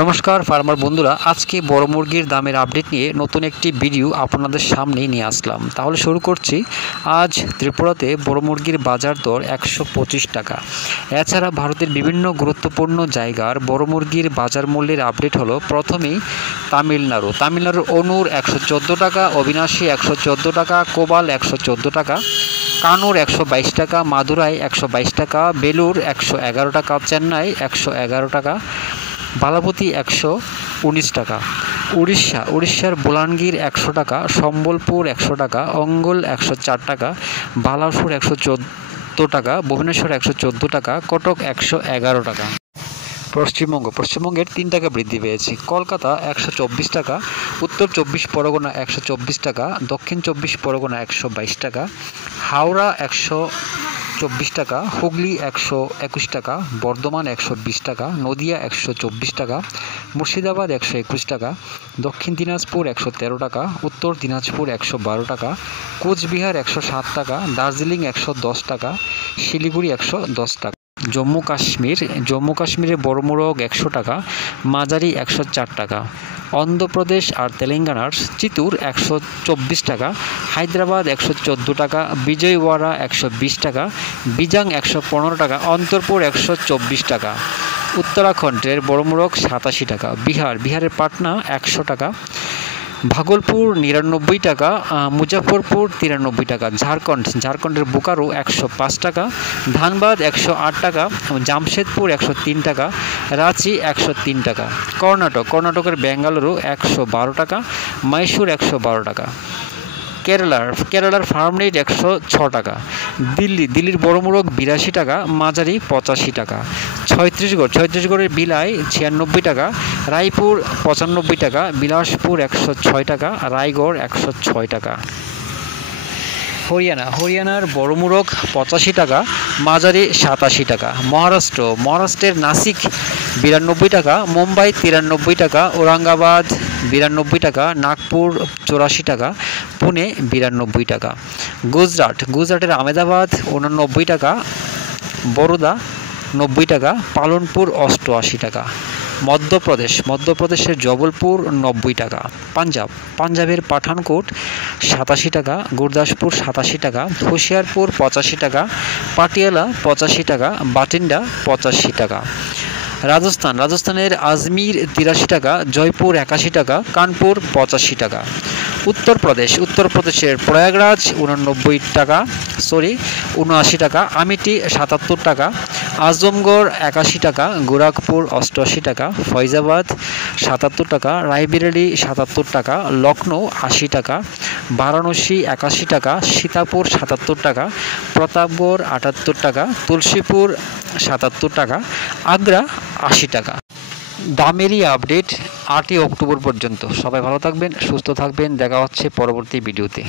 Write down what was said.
নমস্কার ফার্মার বন্ধুরা, আজকে বড় মুরগির দামের আপডেট নিয়ে নতুন একটি ভিডিও আপনাদের সামনেই নিয়ে আসলাম। তাহলে শুরু করছি। আজ ত্রিপুরাতে বড় মুরগির বাজার দর 125 টাকা। এছাড়া ভারতের বিভিন্ন গুরুত্বপূর্ণ জায়গার বড় মুরগির বাজার মূল্যের আপডেট হলো। প্রথমেই তামিলনাড়ুর অনুর 114 টাকা, অবিনাশী 114 টাকা, কোবাল 114 টাকা, কানুর 122 টাকা, মাদুরাই 122 টাকা, বেলুর 111 টাকা, চেন্নাই 111 টাকা, বালাপতি 119 টাকা, উড়িষ্যার বোলাঙ্গীর 100 টাকা, সম্বলপুর 100 টাকা, অঙ্গল 104 টাকা, বালাসুর 114 টাকা, ভুবনেশ্বর 114 টাকা, কটক 111 টাকা। পশ্চিমবঙ্গের 3 টাকা বৃদ্ধি পেয়েছে। কলকাতা 124 টাকা, উত্তর 24 পরগনা 124 টাকা, দক্ষিণ 24 পরগনা 122 টাকা, হাওড়া 124 টাকা, হুগলি 121 টাকা, বর্ধমান 120 টাকা, নদিয়া 124 টাকা, মুর্শিদাবাদ 121 টাকা, দক্ষিণ দিনাজপুর 113 টাকা, উত্তর দিনাজপুর 112 টাকা, কোচবিহার 107 টাকা, দার্জিলিং 110 টাকা, শিলিগুড়ি 110 টাকা। জম্মু কাশ্মীরে বড় মোরগ 100 টাকা, মাঝারি 104 টাকা। অন্ধ্রপ্রদেশ আর তেলেঙ্গানার চিত্তুর 124 টাকা, হায়দ্রাবাদ 114 টাকা, বিজয়ওয়াড়া 120 টাকা, বিজাং 115 টাকা, অন্তরপুর 124 টাকা। উত্তরাখণ্ডের বড় মোরগ 87 টাকা। বিহারের পাটনা 100 টাকা, ভাগলপুর 99 টাকা, মুজাফরপুর 93 টাকা। ঝাড়খণ্ডের বোকারো 105 টাকা, ধানবাদ 108 টাকা, জামশেদপুর 103 টাকা, রাঁচি 103 টাকা। কর্ণাটকের বেঙ্গালুরু 112 টাকা, মহীশূর 112 টাকা। কেরালার ফার্মরেট 106 টাকা। দিল্লির বড় মোরগ 82 টাকা, মাঝারি 85 টাকা। ছত্তিশগড়ের বিলাই 96 টাকা, রায়পুর 95 টাকা, বিলাসপুর 106 টাকা, রায়গড় 106 টাকা। হরিয়ানার বড় মোরগ 85 টাকা, মাঝারি 87 টাকা। মহারাষ্ট্রের নাসিক 92 টাকা, মুম্বাই 93 টাকা, ঔরঙ্গাবাদ 92 টাকা, নাগপুর 84 টাকা, পুনে 92 টাকা। গুজরাটের আহমেদাবাদ 89 টাকা, বরোদা 90 টাকা, পালনপুর 88 টাকা। মধ্যপ্রদেশের জবলপুর 90 টাকা। পাঞ্জাবের পাঠানকোট 87 টাকা, গুরদাসপুর 87 টাকা, হোশিয়ারপুর 85 টাকা, পাটিয়ালা 85 টাকা, বাটিন্ডা 85 টাকা। রাজস্থানের আজমির 83 টাকা, জয়পুর 81 টাকা, কানপুর 85 টাকা। উত্তরপ্রদেশের প্রয়াগরাজ 79 টাকা, আমিটি 77 টাকা, আজমগড় 81 টাকা, গোরখপুর 88 টাকা, ফৈজাবাদ 77 টাকা, রায়বেরেলি 77 টাকা, লখনৌ 80 টাকা, বারাণসী 81 টাকা, সীতাপুর 77 টাকা, প্রতাপগড় 78 টাকা, তুলসীপুর 77 টাকা, আগ্রা 80 টাকা। দামেরই আপডেট 8ই অক্টোবর পর্যন্ত। সবাই ভালো থাকবেন, সুস্থ থাকবেন। দেখা হচ্ছে পরবর্তী ভিডিওতে।